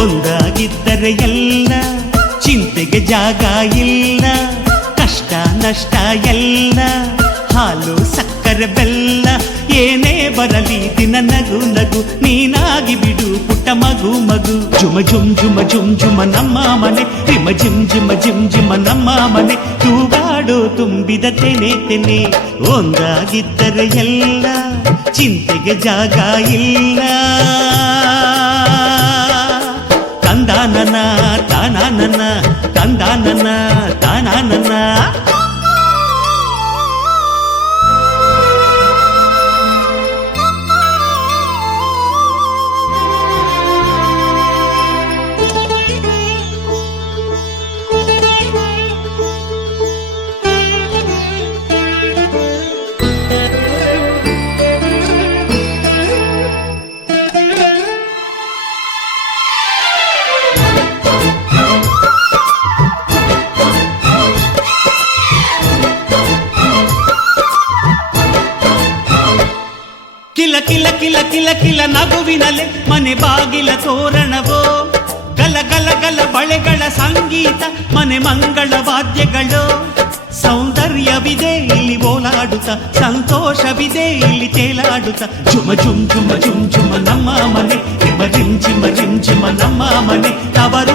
ಒಂದಾಗಿದ್ದರೆ ಎಲ್ಲ ಚಿಂತೆಗೆ ಜಾಗ ಇಲ್ಲ, ಕಷ್ಟ ನಷ್ಟ ಎಲ್ಲ ಹಾಲು ಸಕ್ಕರೆ ಬೆಲ್ಲ ಏನೇ ಬರಲಿ ದಿನ ನಗು ನಗು ನೀನಾಗಿ ಬಿಡು ಪುಟ್ಟ ಮಗು ಮಗು. ಜುಮ ಜುಮ್ ಜುಮ ಜುಮ್ ಜುಮ ನಮ್ಮ ಮನೆ, ರಿಮ ಜಿಮ್ ಜಿಮ ಜಿಮ್ ಜಿಮ ನಮ್ಮ ಮನೆ, ತೂಗಾಡೋ ತುಂಬಿದ ತೆನೆ ತೆನೆ. ಒಂದಾಗಿದ್ದರೆ ಎಲ್ಲ ಚಿಂತೆಗೆ ಜಾಗ ಇಲ್ಲ. ತಂದಾನನ ತಾನಾನನ ತಂದಾನನ ತಾನಾನನ. ಕಿಲ ಕಿಲ ಕಿಲ ಕಿಲ ಕಿಲ ನಗುವಿನಲೆ ಮನೆ ಬಾಗಿಲ ತೋರಣವೋ, ಗಲ ಗಲ ಗಲ ಬಳೆಗಳ ಸಂಗೀತ ಮನೆ ಮಂಗಳ ವಾದ್ಯಗಳು. ಸೌಂದರ್ಯವಿದೆ ಇಲ್ಲಿ ಓಲಾಡುತ್ತ, ಸಂತೋಷವಿದೆ ಇಲ್ಲಿ ತೇಲಾಡುತ್ತ. ಜುಮ ಜುಮ್ ಜುಮ ಜುಮ್ ಜುಮ ನಮ್ಮ ಮನೆ, ರಿಮ ರಿಮ್ ಜಿಮ ರಿಮ್ ಜಿಮ ನಮ್ಮ ಮನೆ. ತವರು